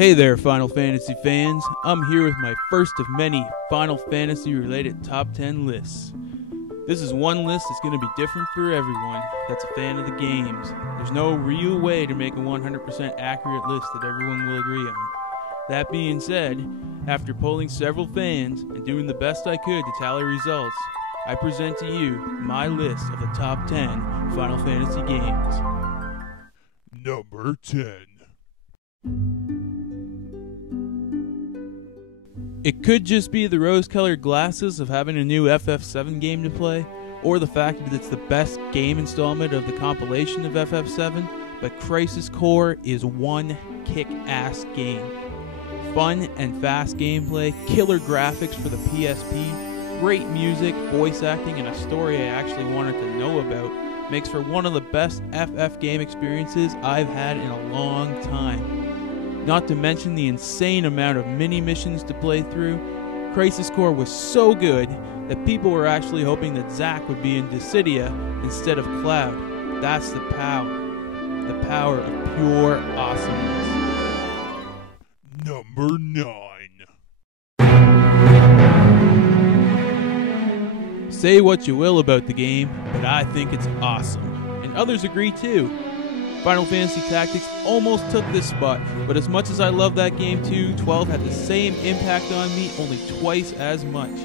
Hey there, Final Fantasy fans. I'm here with my first of many Final Fantasy related top 10 lists. This is one list that's going to be different for everyone that's a fan of the games. There's no real way to make a 100% accurate list that everyone will agree on. That being said, after polling several fans and doing the best I could to tally results, I present to you my list of the top 10 Final Fantasy games. Number 10. It could just be the rose-colored glasses of having a new FF7 game to play, or the fact that it's the best game installment of the compilation of FF7, but Crisis Core is one kick-ass game. Fun and fast gameplay, killer graphics for the PSP, great music, voice acting, and a story I actually wanted to know about makes for one of the best FF game experiences I've had in a long time. Not to mention the insane amount of mini-missions to play through, Crisis Core was so good that people were actually hoping that Zack would be in Dissidia instead of Cloud. That's the power of pure awesomeness. Number 9. Say what you will about the game, but I think it's awesome, and others agree too. Final Fantasy Tactics almost took this spot, but as much as I love that game too, 12 had the same impact on me, only twice as much.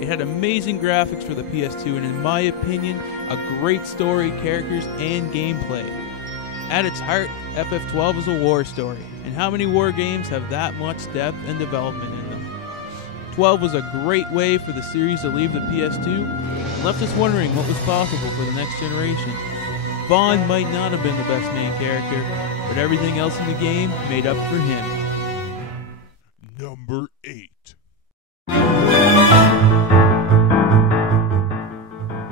It had amazing graphics for the PS2 and in my opinion, a great story, characters, and gameplay. At its heart, FF12 is a war story, and how many war games have that much depth and development in them? 12 was a great way for the series to leave the PS2, and left us wondering what was possible for the next generation. Vaughn might not have been the best main character, but everything else in the game made up for him. Number 8.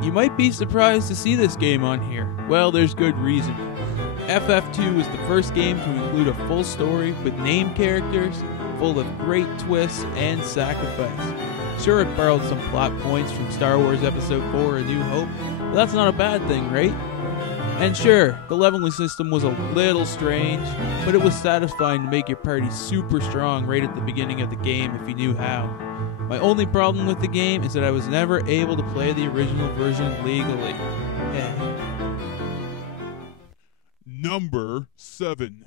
You might be surprised to see this game on here. Well, there's good reason. FF2 was the first game to include a full story with named characters, full of great twists and sacrifice. Sure, it borrowed some plot points from Star Wars Episode 4 A New Hope, but that's not a bad thing, right? And sure, the leveling system was a little strange, but it was satisfying to make your party super strong right at the beginning of the game if you knew how. My only problem with the game is that I was never able to play the original version legally. Number 7.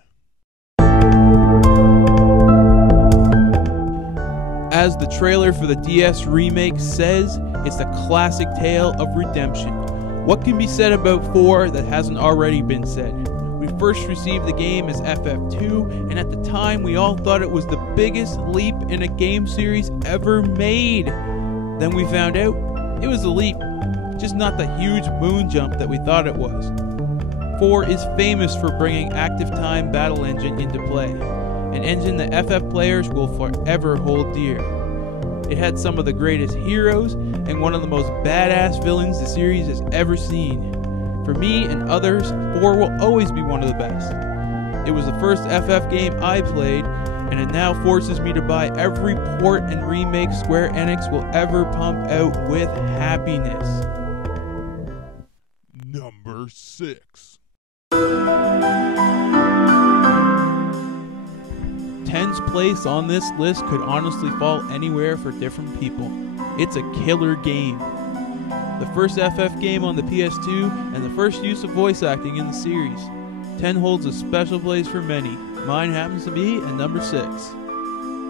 As the trailer for the DS remake says, it's a classic tale of redemption. What can be said about 4 that hasn't already been said? We first received the game as FF2, and at the time we all thought it was the biggest leap in a game series ever made. Then we found out it was a leap, just not the huge moon jump that we thought it was. 4 is famous for bringing Active Time Battle Engine into play, an engine that FF players will forever hold dear. It had some of the greatest heroes and one of the most badass villains the series has ever seen. For me and others, 4 will always be one of the best. It was the first FF game I played, and it now forces me to buy every port and remake Square Enix will ever pump out with happiness. Number 6. 10's place on this list could honestly fall anywhere for different people. It's a killer game. The first FF game on the PS2 and the first use of voice acting in the series. 10 holds a special place for many. Mine happens to be at number 6.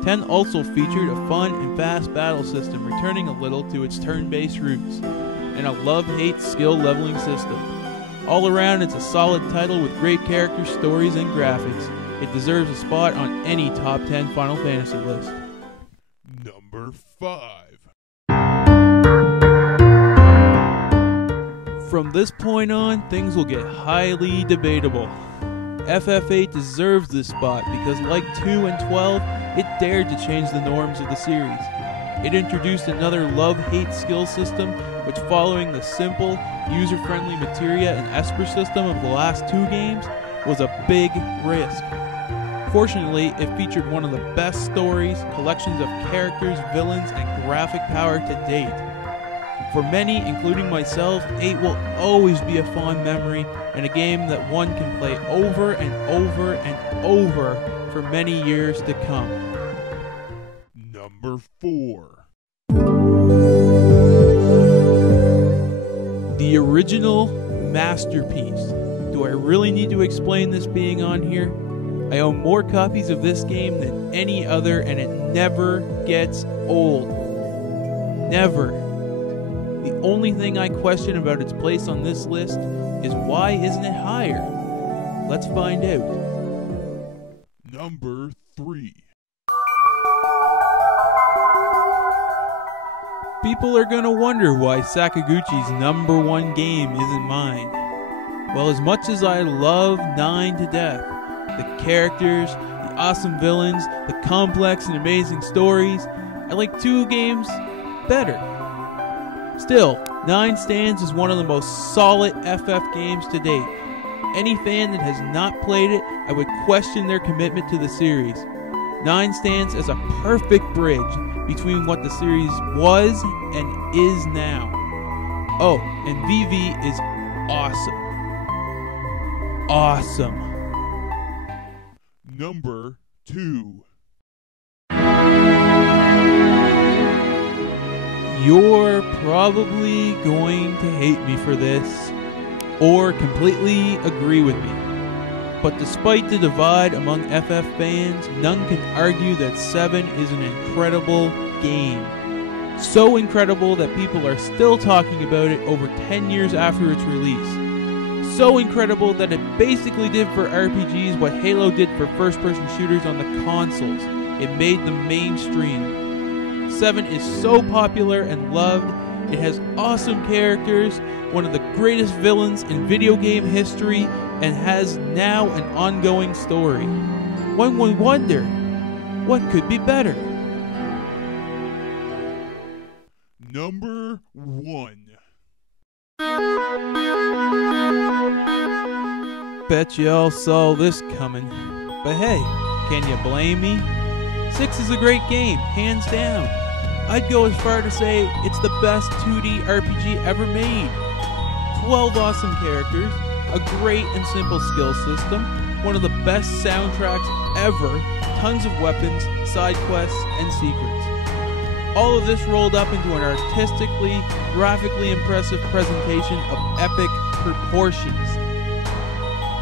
10 also featured a fun and fast battle system, returning a little to its turn-based roots, and a love-hate skill leveling system. All around, it's a solid title with great characters, stories, and graphics. It deserves a spot on any top 10 Final Fantasy list. Number 5. From this point on, things will get highly debatable. FF8 deserves this spot because, like 2 and 12, it dared to change the norms of the series. It introduced another love-hate skill system, which, following the simple, user-friendly Materia and Esper system of the last 2 games, was a big risk. Fortunately, it featured one of the best stories, collections of characters, villains, and graphic power to date. For many, including myself, 8 will always be a fond memory and a game that one can play over and over and over for many years to come. Number 4. The original masterpiece. Do I really need to explain this being on here? I own more copies of this game than any other, and it never gets old. Never. The only thing I question about its place on this list is why isn't it higher? Let's find out. Number 3. People are gonna wonder why Sakaguchi's #1 game isn't mine. Well, as much as I love 9 to death, the characters, the awesome villains, the complex and amazing stories, I like 2 games better. Still, 9 stands as one of the most solid FF games to date. Any fan that has not played it, I would question their commitment to the series. 9 stands as a perfect bridge between what the series was and is now. Oh, and VV is awesome. Awesome. Number 2. You're probably going to hate me for this, or completely agree with me. But despite the divide among FF fans, none can argue that 7 is an incredible game. So incredible that people are still talking about it over 10 years after its release. So incredible that it basically did for RPGs what Halo did for first-person shooters on the consoles. It made them mainstream. 7 is so popular and loved. It has awesome characters, one of the greatest villains in video game history, and has now an ongoing story. One would wonder, what could be better? Number 1. Bet you all saw this coming. But hey, can you blame me? 6 is a great game, hands down. I'd go as far to say it's the best 2D RPG ever made. 12 awesome characters, a great and simple skill system, one of the best soundtracks ever, tons of weapons, side quests, and secrets. All of this rolled up into an artistically, graphically impressive presentation of epic proportions.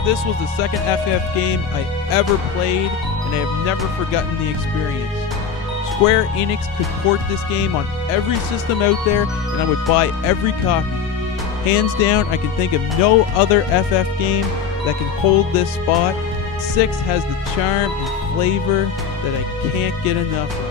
This was the second FF game I ever played, and I have never forgotten the experience. Square Enix could port this game on every system out there, and I would buy every copy. Hands down, I can think of no other FF game that can hold this spot. 6 has the charm and flavor that I can't get enough of.